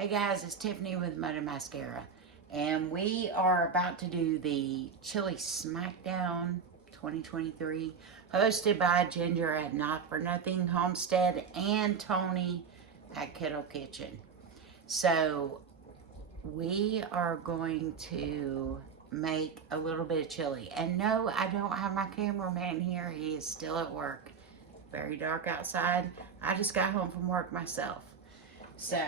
Hey guys, it's Tiffany with Muddy Mascara, and we are about to do the Chili SmackDown 2023, hosted by Ginger at Not For Nothing Homestead and Tony at Kettle Kitchen. So we are going to make a little bit of chili, and no, I don't have my cameraman here. He is still at work. Very dark outside. I just got home from work myself. So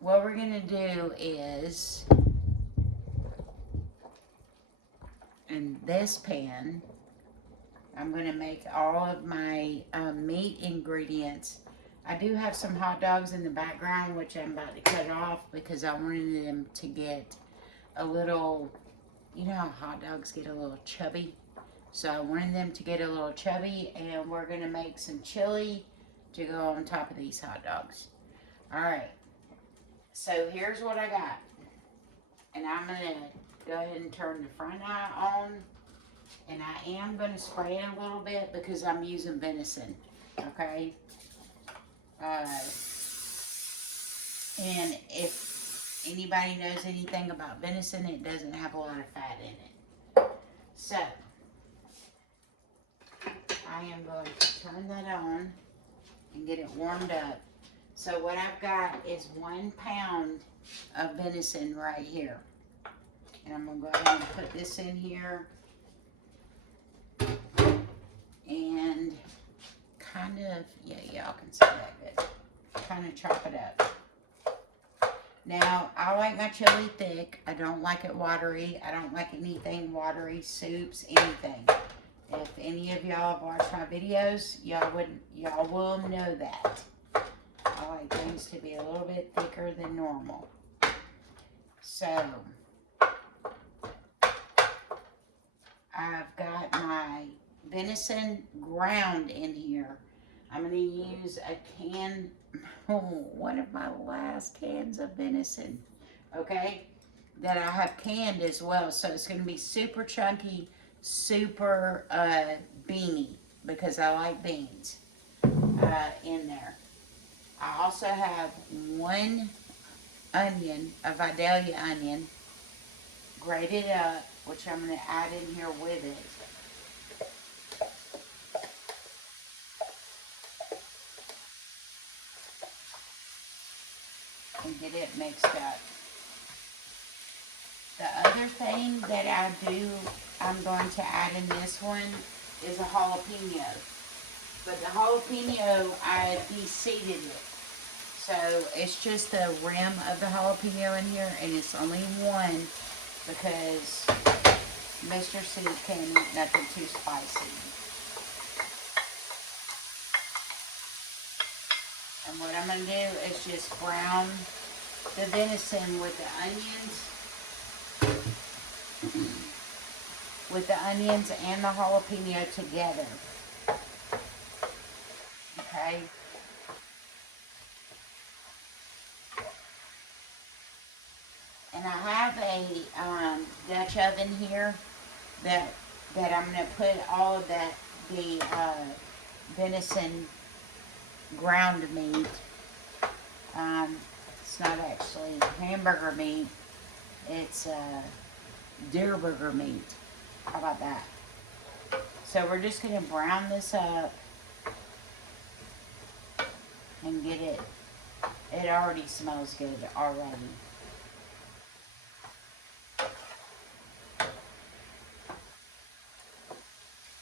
what we're gonna do is, in this pan, I'm gonna make all of my meat ingredients. I do have some hot dogs in the background, which I'm about to cut off because I wanted them to get a little, you know how hot dogs get a little chubby? So I wanted them to get a little chubby, and we're gonna make some chili to go on top of these hot dogs. All right. So here's what I got, and I'm going to go ahead and turn the front eye on, and I am going to spray it a little bit because I'm using venison, okay? And if anybody knows anything about venison, it doesn't have a lot of fat in it. So I am going to turn that on and get it warmed up. So what I've got is 1 pound of venison right here. And I'm going to go ahead and put this in here. And kind of, yeah, y'all can see that good. Kind of chop it up. Now, I like my chili thick. I don't like it watery. I don't like anything watery, soups, anything. If any of y'all have watched my videos, y'all will know that. I like things to be a little bit thicker than normal. So, I've got my venison ground in here. I'm going to use a can, one of my last cans of venison, okay, that I have canned as well. So it's going to be super chunky, super beany, because I like beans in there. I also have 1 onion, a Vidalia onion, grated up, which I'm going to add in here with it. And get it mixed up. The other thing that I'm going to add in this one is a jalapeno. But the jalapeno, I de-seeded it. So it's just the rim of the jalapeno in here, and it's only 1 because Mr. C can eat nothing too spicy. And what I'm going to do is just brown the venison with the onions and the jalapeno together. Okay. And I have a Dutch oven here that I'm going to put all of the venison ground meat. It's not actually hamburger meat. It's deer burger meat. How about that? So we're just going to brown this up and get it. It already smells good already.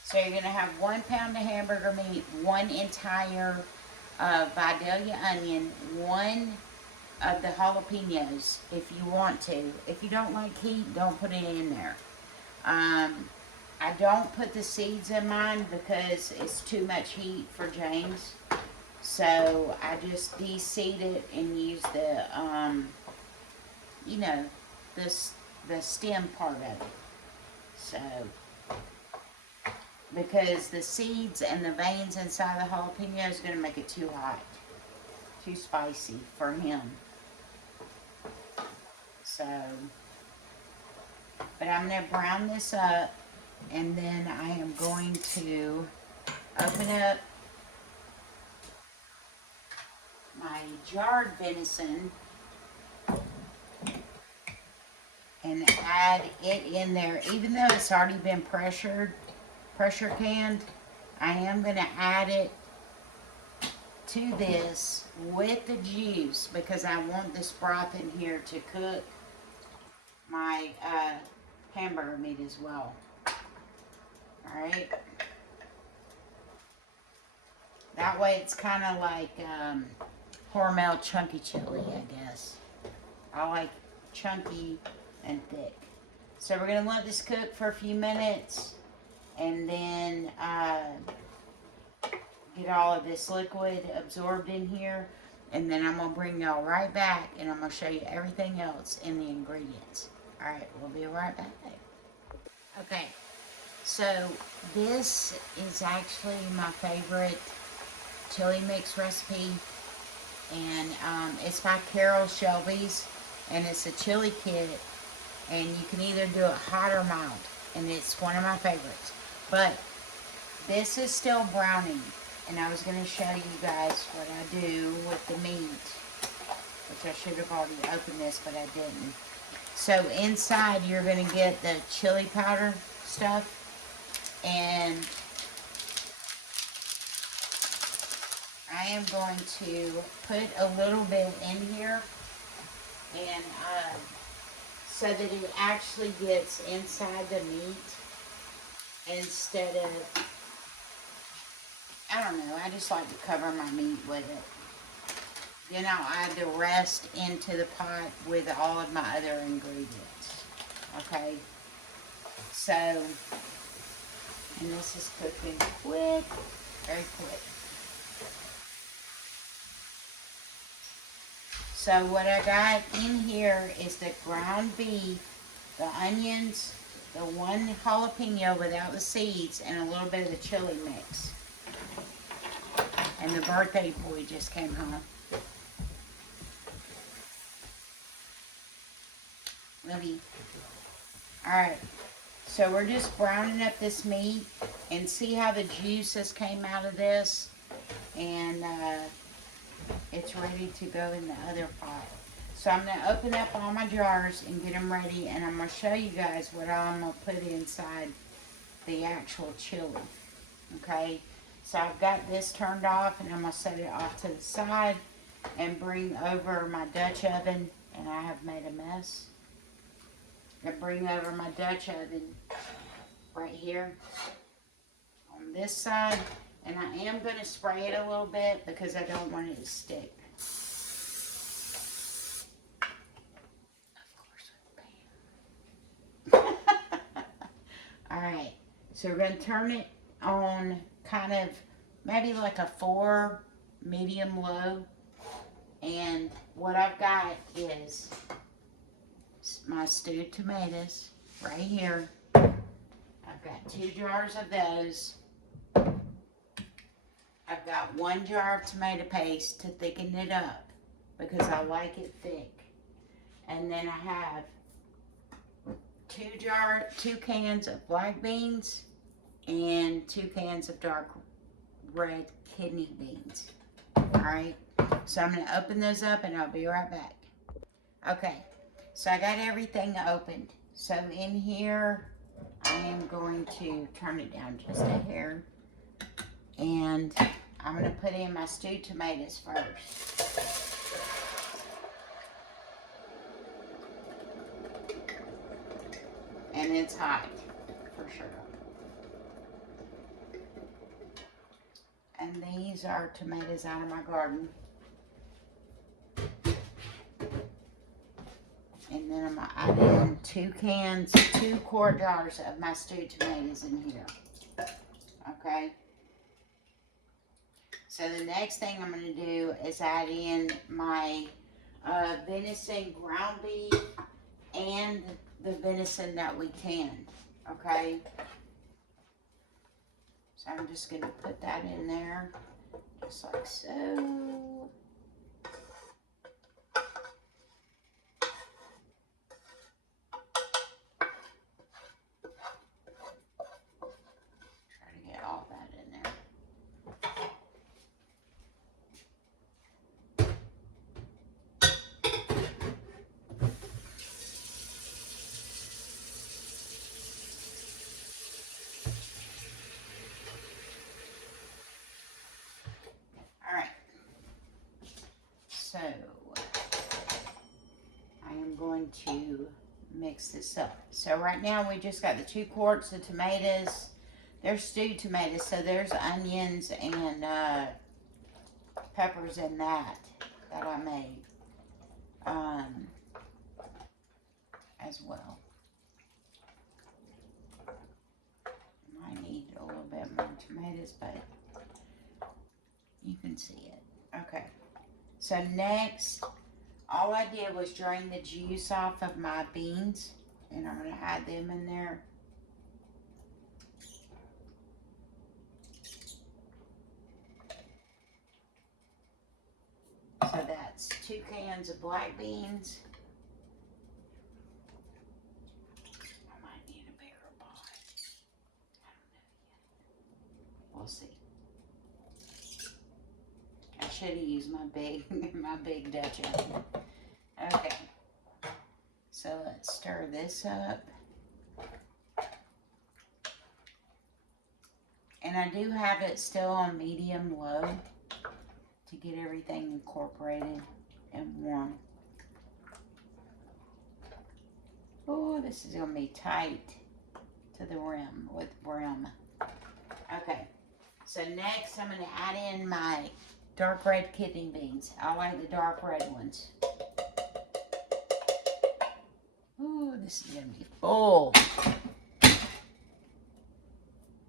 So you're going to have 1 pound of hamburger meat, 1 entire Vidalia onion, 1 of the jalapenos if you want to. If you don't like heat, don't put it in there. I don't put the seeds in mine because it's too much heat for James. So I just de-seed it and use the, you know, the stem part of it. So, because the seeds and the veins inside the jalapeno is going to make it too hot, too spicy for him. So, but I'm going to brown this up, and then I am going to open up my jarred venison and add it in there. Even though it's already been pressure canned, I am going to add it to this with the juice because I want this broth in here to cook my hamburger meat as well. Alright. That way it's kind of like Hormel chunky chili, I guess. I like chunky and thick. So we're going to let this cook for a few minutes and then get all of this liquid absorbed in here. And then I'm going to bring y'all right back and I'm going to show you everything else in the ingredients. Alright, we'll be right back. Okay, so this is actually my favorite chili mix recipe. And it's by Carrol Shelby's. And it's a chili kit. And you can either do it hot or mild. And it's one of my favorites. But this is still browning. And I was going to show you guys what I do with the meat. Which I should have already opened this, but I didn't. So inside you're going to get the chili powder stuff. And I am going to put a little bit in here. And so that it actually gets inside the meat instead of, I don't know, I just like to cover my meat with it. Then I'll add the rest into the pot with all of my other ingredients. Okay? So, and this is cooking quick, very quick. So what I got in here is the ground beef, the onions, the one jalapeno without the seeds, and a little bit of the chili mix. And the birthday boy just came home. Love you. Alright, so we're just browning up this meat, and see how the juices came out of this? And it's ready to go in the other pot. So I'm going to open up all my jars and get them ready, and I'm going to show you guys what I'm going to put inside the actual chili. Okay, so I've got this turned off, and I'm going to set it off to the side and bring over my Dutch oven, and I have made a mess. And bring over my Dutch oven right here on this side. And I am going to spray it a little bit because I don't want it to stick. Of course with the pan. Alright, so we're going to turn it on kind of maybe like a 4 medium low. And what I've got is my stewed tomatoes right here. I've got 2 jars of those. I've got 1 jar of tomato paste to thicken it up because I like it thick. And then I have 2 cans of black beans and 2 cans of dark red kidney beans. Alright, so I'm going to open those up and I'll be right back. Okay, so I got everything opened. So in here, I am going to turn it down just a hair. And I'm going to put in my stewed tomatoes first. And it's hot, for sure. And these are tomatoes out of my garden. And then I'm going to add in 2 quart jars of my stewed tomatoes in here. Okay. So the next thing I'm going to do is add in my venison ground beef and the venison that we canned. Okay. So I'm just going to put that in there, just like so. Try to get all that in there. I am going to mix this up. So right now we just got the 2 quarts of tomatoes. They're stewed tomatoes, so there's onions and peppers in that I made as well. Might need a little bit more tomatoes, but you can see it. Okay, so next, all I did was drain the juice off of my beans, and I'm going to add them in there. So that's 2 cans of black beans. I might need a bigger pot. I don't know yet. We'll see. I should have used my big Dutch oven. Okay. So let's stir this up. And I do have it still on medium-low to get everything incorporated and warm. Oh, this is gonna be tight to the rim with brim. Okay, so next I'm gonna add in my dark red kidney beans. I like the dark red ones. Ooh, this is gonna be full.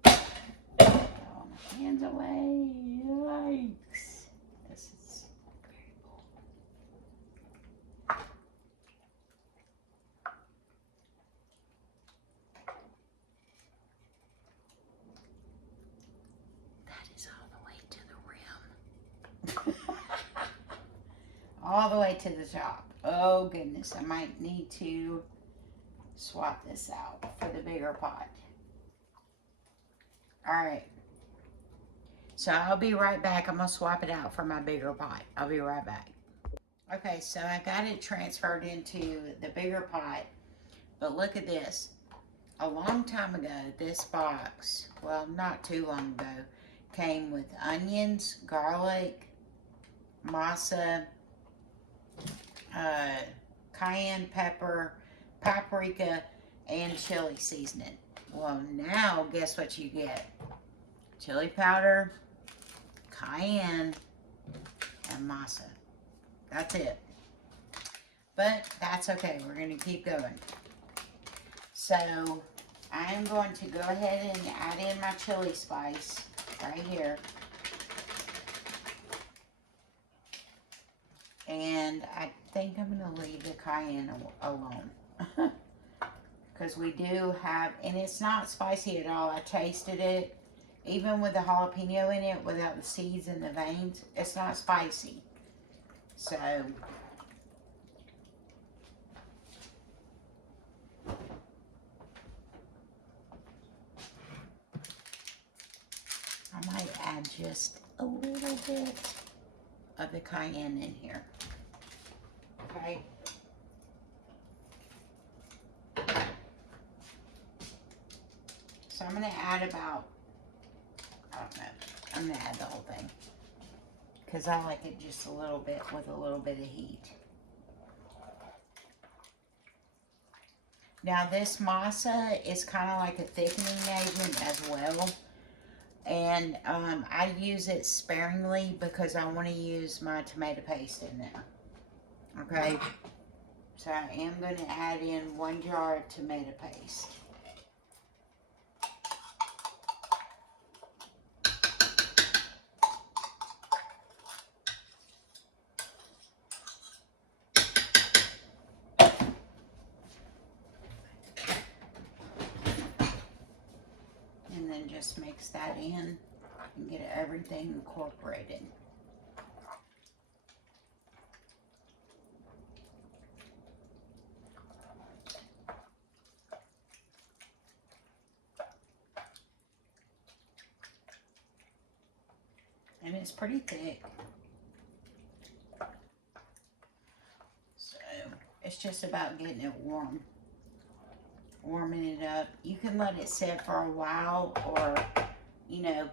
Oh, my hands away, yikes. This is very full. That is all the way to the rim. All the way to the top. Oh goodness, I might need to swap this out for the bigger pot. All right. So I'll be right back. I'm gonna swap it out for my bigger pot. I'll be right back. Okay, so I got it transferred into the bigger pot, but look at this. A long time ago, this box, well, not too long ago, came with onions, garlic, masa, cayenne pepper, paprika, and chili seasoning. Well, now guess what you get? Chili powder, cayenne, and masa. That's it. But that's okay. We're going to keep going. So I'm going to go ahead and add in my chili spice right here. And I think I'm going to leave the cayenne alone. Because we do have, and it's not spicy at all. I tasted it. Even with the jalapeno in it, without the seeds and the veins, it's not spicy. So, I might add just a little bit of the cayenne in here. Okay. So I'm going to add about, I don't know, I'm going to add the whole thing. Because I like it just a little bit with a little bit of heat. Now this masa is kind of like a thickening agent as well. And I use it sparingly because I want to use my tomato paste in there. Okay. So I am going to add in 1 jar of tomato paste. And then just mix that in and get everything incorporated. And it's pretty thick. So it's just about getting it warm. Warming it up. You can let it sit for a while or, you know,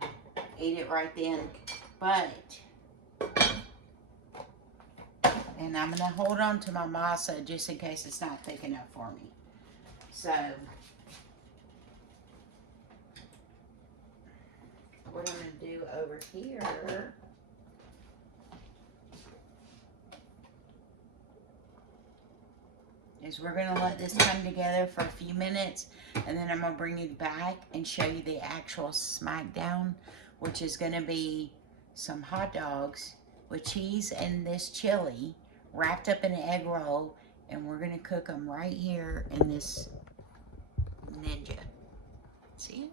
eat it right then. But And I'm going to hold on to my masa just in case it's not thick enough for me. So, what I'm going to do over here is we're going to let this come together for a few minutes, and then I'm going to bring you back and show you the actual SmackDown, which is going to be some hot dogs with cheese and this chili wrapped up in an egg roll, and we're going to cook them right here in this Ninja. See it?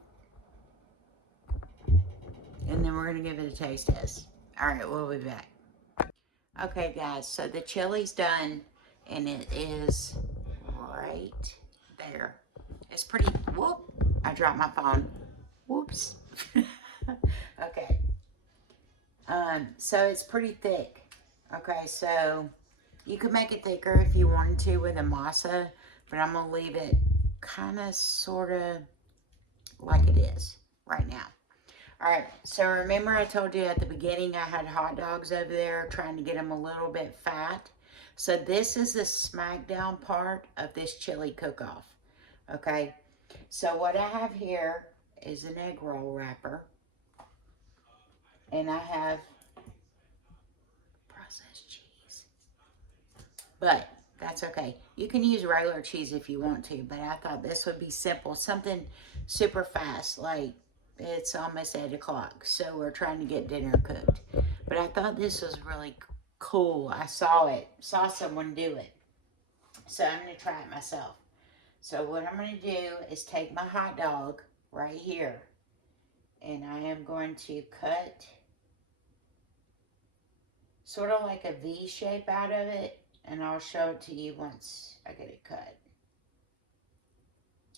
And then we're going to give it a taste test. All right, we'll be back. Okay, guys, so the chili's done, and it is right there. It's pretty, whoop, I dropped my phone. Whoops. Okay. So it's pretty thick. Okay, so you could make it thicker if you wanted to with a masa, but I'm gonna leave it kind of, sort of like it is right now. All right, so remember I told you at the beginning I had hot dogs over there trying to get them a little bit fat. So this is the SmackDown part of this chili cook-off. Okay, so what I have here is an egg roll wrapper, and I have processed cheese, but that's okay. You can use regular cheese if you want to, but I thought this would be simple, something super fast, like it's almost 8 o'clock, so we're trying to get dinner cooked. But I thought this was really cool. I saw someone do it, so I'm going to try it myself. So what I'm going to do is take my hot dog right here, and I am going to cut sort of like a V shape out of it, and I'll show it to you once I get it cut.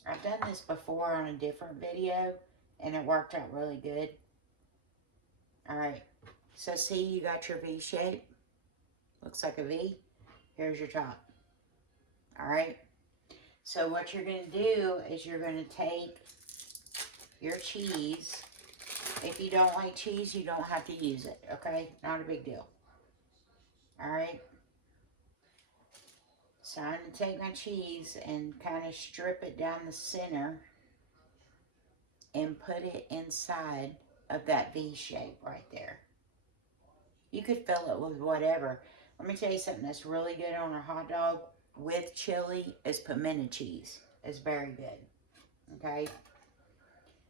I've done this before on a different video, and it worked out really good. All right, so see, you got your V shape. Looks like a V. Here's your top. All right, so what you're going to do is you're going to take your cheese. If you don't like cheese, you don't have to use it, okay? Not a big deal. All right. So I'm going to take my cheese and kind of strip it down the center and put it inside of that V shape right there. You could fill it with whatever. Let me tell you something that's really good on a hot dog with chili is pimento cheese. It's very good. Okay.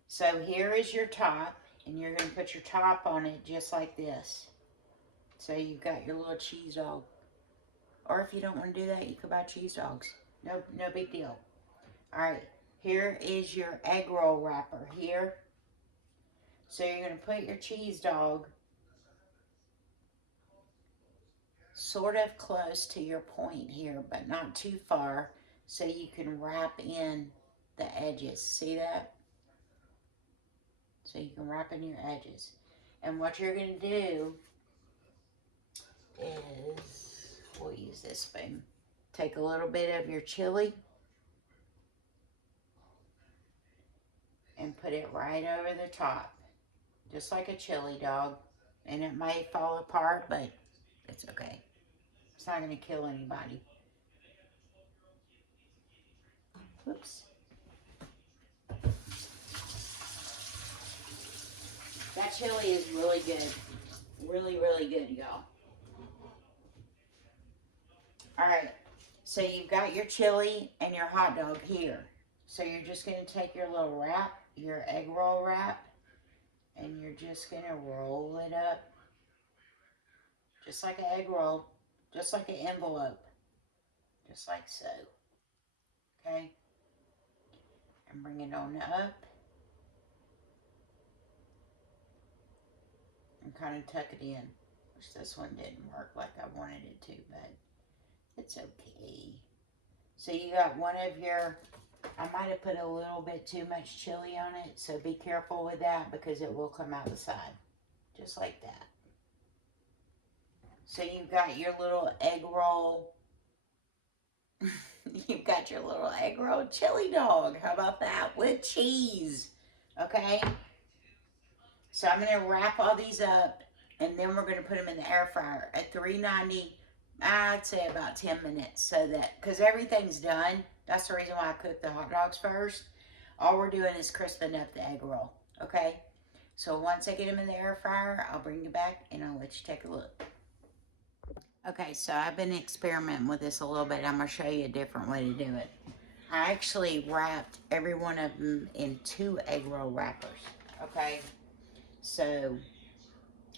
So here is your top, and you're going to put your top on it just like this. So you've got your little cheese dog. Or if you don't want to do that, you could buy cheese dogs. No big deal. All right, here is your egg roll wrapper here. So you're going to put your cheese dog sort of close to your point here, but not too far, so you can wrap in the edges. See that? So you can wrap in your edges. And what you're going to do is, we'll use this spoon. Take a little bit of your chili and put it right over the top, just like a chili dog. And it may fall apart, but it's okay. It's not going to kill anybody. Oops. That chili is really good. Really, really good, y'all. All right. So you've got your chili and your hot dog here. So you're just going to take your little wrap, your egg roll wrap, and you're just going to roll it up. Just like an egg roll. Just like an envelope. Just like so. Okay? And bring it on up. And kind of tuck it in. Which this one didn't work like I wanted it to, but it's okay. So you got one of your, I might have put a little bit too much chili on it, so be careful with that because it will come out the side. Just like that. So you've got your little egg roll. You've got your little egg roll chili dog. How about that? With cheese. Okay? So I'm going to wrap all these up, and then we're going to put them in the air fryer at 390 I'd say about 10 minutes, so that, because everything's done. That's the reason why I cook the hot dogs first. All we're doing is crisping up the egg roll, okay? So once I get them in the air fryer, I'll bring you back and I'll let you take a look. Okay, so I've been experimenting with this a little bit. I'm going to show you a different way to do it. I actually wrapped every one of them in 2 egg roll wrappers, okay? So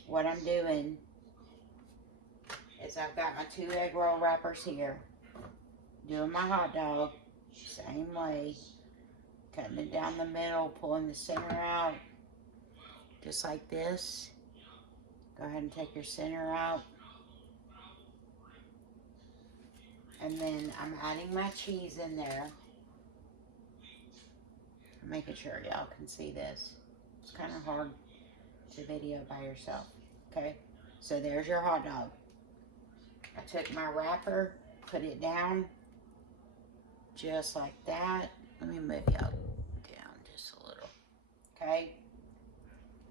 what I'm doing is I've got my 2 egg roll wrappers here, doing my hot dog, same way, cutting it down the middle, pulling the center out, just like this. Go ahead and take your center out. And then I'm adding my cheese in there. I'm making sure y'all can see this. It's kind of hard to video by yourself, okay? So there's your hot dog. I took my wrapper, put it down, just like that. Let me move y'all down just a little, okay?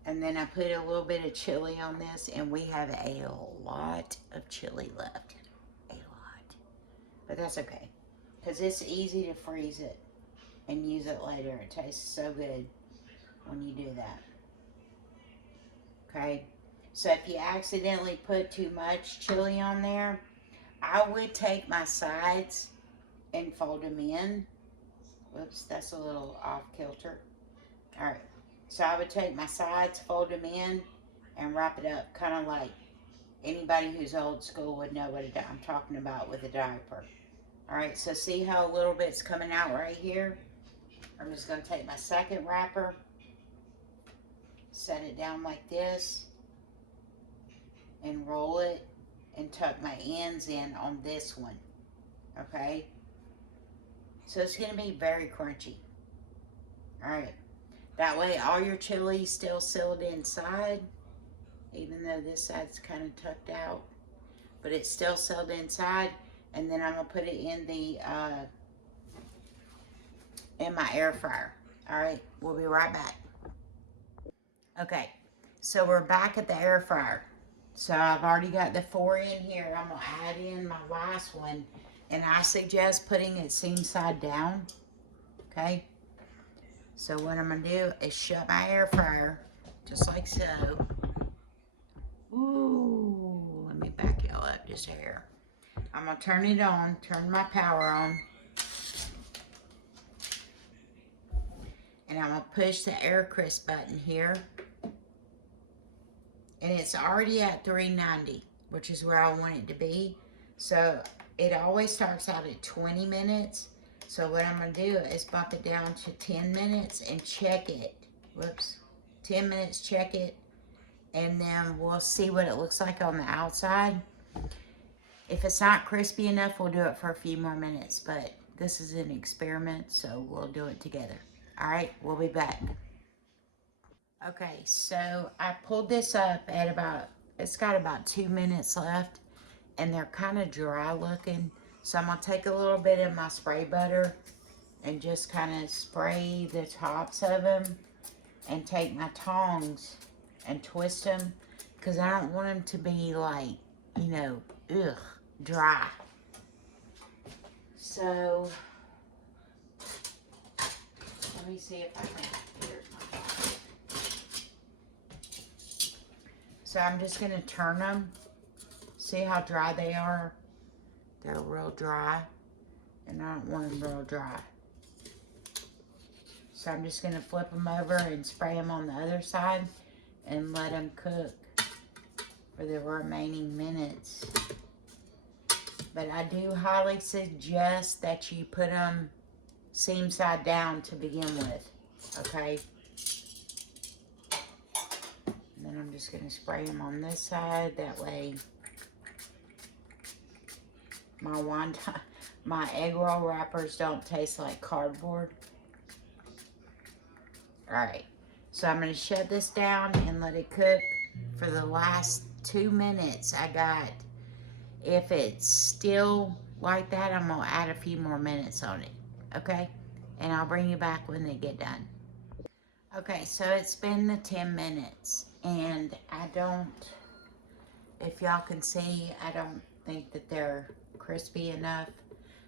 And then I put a little bit of chili on this, and we have a lot of chili left. A lot. But that's okay, because it's easy to freeze it and use it later. It tastes so good when you do that. Okay? So if you accidentally put too much chili on there, I would take my sides and fold them in. Whoops, that's a little off kilter. Alright, so I would take my sides, fold them in, and wrap it up, kind of like anybody who's old school would know what I'm talking about with a diaper. Alright, so see how a little bit's coming out right here? I'm just going to take my second wrapper, set it down like this, and roll it and tuck my ends in on this one, okay? So it's going to be very crunchy. Alright, that way all your chili's still sealed inside, even though this side's kind of tucked out, but it's still sealed inside. And then I'm going to put it in my air fryer. Alright, we'll be right back. Okay, so we're back at the air fryer. So I've already got the 4 in here. I'm going to add in my last one. And I suggest putting it seam side down. Okay. So what I'm going to do is shut my air fryer. Just like so. Ooh, let me back y'all up just a hair. I'm going to turn it on. Turn my power on. And I'm going to push the air crisp button here. And it's already at 390, which is where I want it to be. So it always starts out at 20 minutes. So what I'm going to do is bump it down to 10 minutes and check it. Whoops. 10 minutes, check it. And then we'll see what it looks like on the outside. If it's not crispy enough, we'll do it for a few more minutes. But this is an experiment, so we'll do it together. All right, we'll be back. Okay, so I pulled this up at about, it's got about 2 minutes left, and they're kind of dry looking. So I'm going to take a little bit of my spray butter and just kind of spray the tops of them, and take my tongs and twist them, because I don't want them to be like, you know, dry. So let me see if I can, here's my tongs. So I'm just going to turn them. See how dry they are? They're real dry. And I don't want them real dry. So I'm just going to flip them over and spray them on the other side. And let them cook for the remaining minutes. But I do highly suggest that you put them seam side down to begin with. Okay? And then I'm just going to spray them on this side. That way my egg roll wrappers don't taste like cardboard. Alright. So I'm going to shut this down and let it cook for the last 2 minutes. If it's still like that, I'm going to add a few more minutes on it. Okay? And I'll bring you back when they get done. Okay, so it's been the 10 minutes. And if y'all can see, I don't think that they're crispy enough.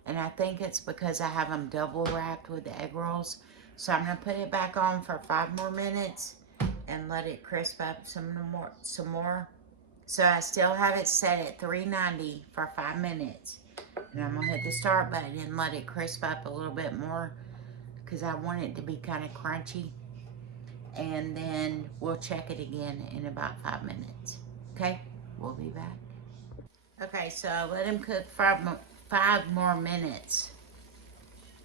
And I think it's because I have them double wrapped with the egg rolls. So I'm going to put it back on for 5 more minutes and let it crisp up some more. So I still have it set at 390 for 5 minutes. And I'm going to hit the start button and let it crisp up a little bit more because I want it to be kind of crunchy. And then we'll check it again in about 5 minutes. Okay, we'll be back. Okay, so I let them cook 5 more minutes.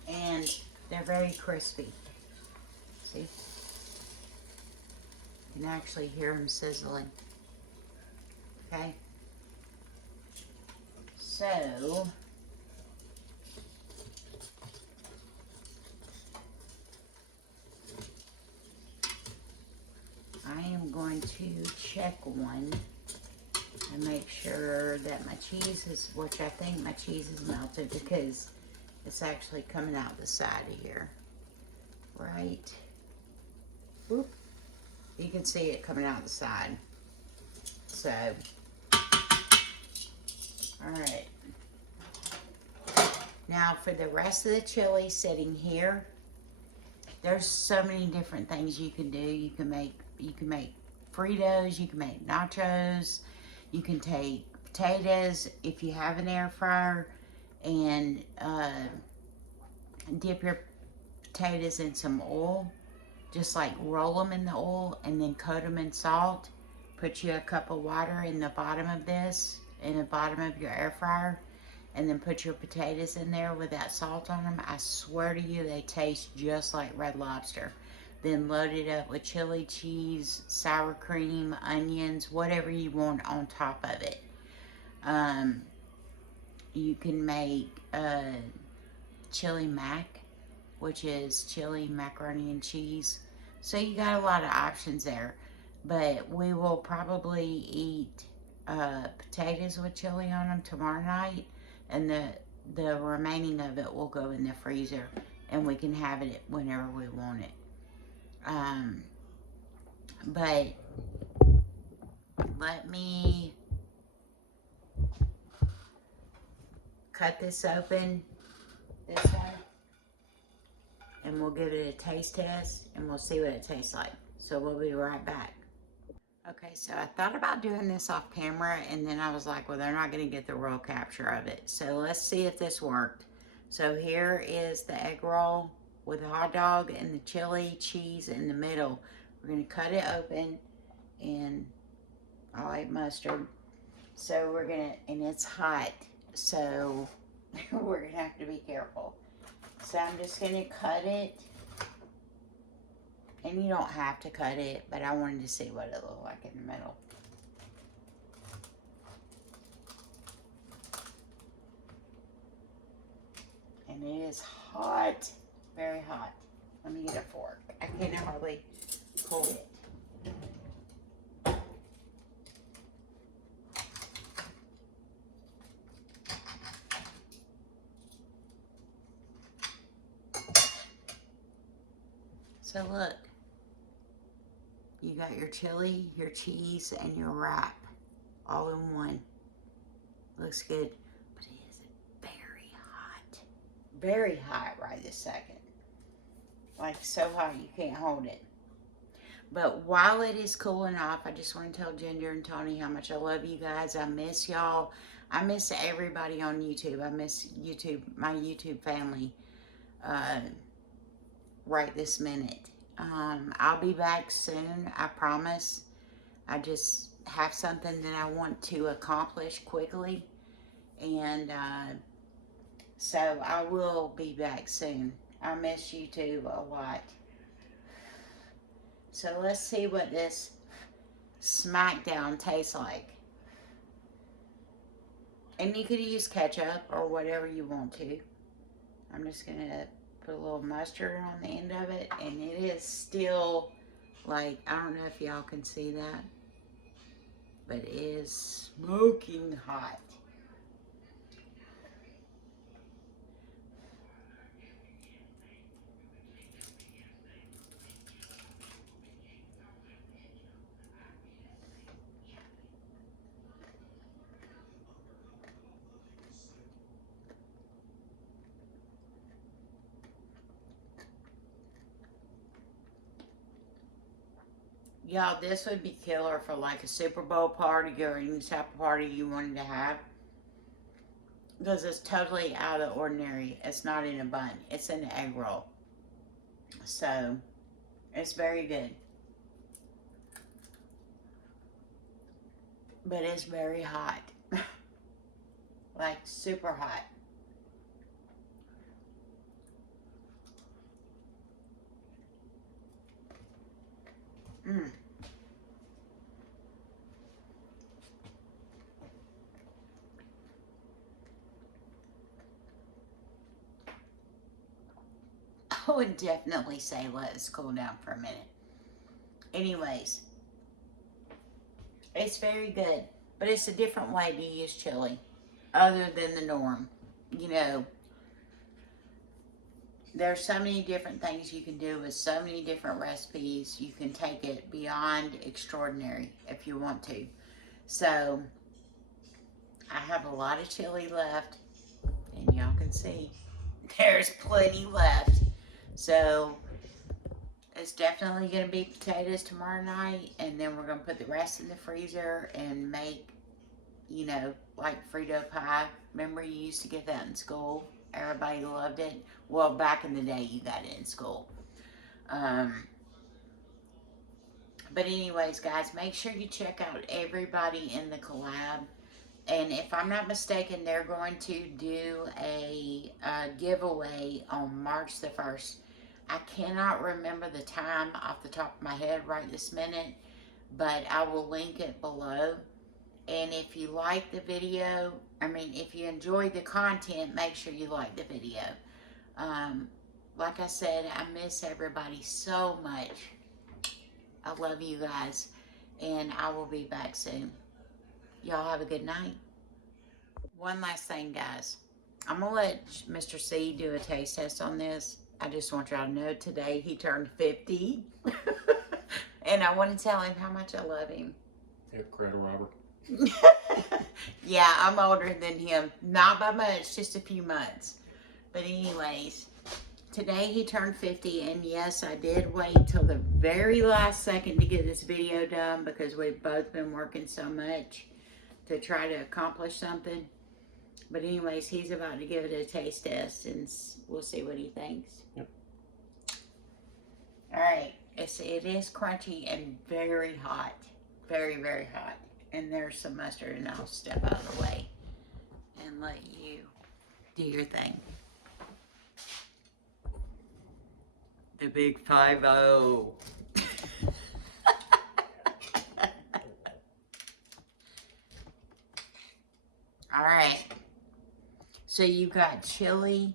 And they're very crispy. See? You can actually hear them sizzling. Okay? So, I am going to check one and make sure that my cheese is, which I think my cheese is melted because it's actually coming out the side of here. Right? Whoop. You can see it coming out the side. So, alright. Now for the rest of the chili sitting here, there's so many different things you can do. You can make Fritos, you can make nachos, you can take potatoes if you have an air fryer and dip your potatoes in some oil. Just like roll them in the oil and then coat them in salt. Put you a cup of water in the bottom of this, in the bottom of your air fryer, and then put your potatoes in there with that salt on them. I swear to you, they taste just like Red Lobster. Then load it up with chili cheese, sour cream, onions, whatever you want on top of it. You can make chili mac, which is chili, macaroni, and cheese. So you got a lot of options there. But we will probably eat potatoes with chili on them tomorrow night. And the remaining of it will go in the freezer. And we can have it whenever we want it. But let me cut this open, this one. And we'll give it a taste test and we'll see what it tastes like. So we'll be right back. Okay, so I thought about doing this off camera and then I was like, well, they're not going to get the roll capture of it. So let's see if this worked. So here is the egg roll with the hot dog and the chili cheese in the middle. We're going to cut it open and I like mustard. So we're going to, and it's hot. So we're going to have to be careful. So I'm just going to cut it. And you don't have to cut it, but I wanted to see what it looked like in the middle. And it is hot. Very hot. Let me get a fork. I can't hardly pull it. So look, you got your chili, your cheese, and your wrap all in one. Looks good, but it is very hot. Very hot right this second. Like so hot you can't hold it. But while it is cooling off, I just want to tell Ginger and Tony how much I love you guys. I miss y'all. I miss everybody on YouTube. I miss YouTube, my YouTube family. Right this minute. I'll be back soon, I promise. I just have something that I want to accomplish quickly. And so I will be back soon. I miss YouTube a lot. So let's see what this SmackDown tastes like. And you could use ketchup or whatever you want to. I'm just going to put a little mustard on the end of it, and it is still like, I don't know if y'all can see that, but it is smoking hot. Y'all, this would be killer for like a Super Bowl party or any type of party you wanted to have. Because it's totally out of the ordinary. It's not in a bun. It's in an egg roll. So, it's very good. But it's very hot. Like, super hot. Mmm. I would definitely say let it cool down for a minute. Anyways, it's very good, but it's a different way to use chili other than the norm. You know, there's so many different things you can do with so many different recipes. You can take it beyond extraordinary if you want to. So, I have a lot of chili left, and y'all can see there's plenty left. So, it's definitely going to be potatoes tomorrow night, and then we're going to put the rest in the freezer and make, you know, like Frito pie. Remember you used to get that in school? Everybody loved it. Well, back in the day, you got it in school. But anyways, guys, make sure you check out everybody in the collab. And if I'm not mistaken, they're going to do a giveaway on March the 1st. I cannot remember the time off the top of my head right this minute, but I will link it below. And if you like the video, if you enjoy the content, make sure you like the video. Like I said, I miss everybody so much. I love you guys, and I will be back soon. Y'all have a good night. One last thing, guys. I'm going to let Mr. C do a taste test on this. I just want y'all to know today he turned 50. And I want to tell him how much I love him. Yeah, credit robber. Yeah, I'm older than him. Not by much, just a few months. But anyways, today he turned 50. And yes, I did wait till the very last second to get this video done because we've both been working so much to try to accomplish something. But anyways, he's about to give it a taste test, and we'll see what he thinks. Yep. All right. It is crunchy and very hot. Very, very hot. And there's some mustard, and I'll step out of the way and let you do your thing. The big 5-0. All right. So you've got chili,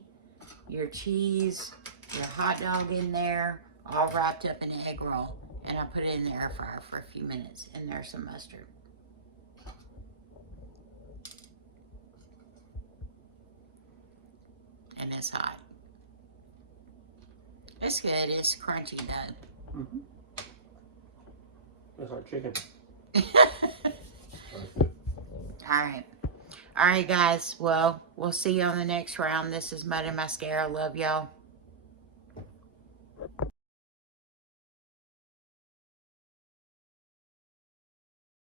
your cheese, your hot dog in there, all wrapped up in an egg roll. And I put it in the air fryer for a few minutes. And there's some mustard. And it's hot. It's good. It's crunchy though. Mm-hmm. That's like chicken. Alright. Alright, guys. Well, we'll see you on the next round. This is Mud and Mascara. Love y'all.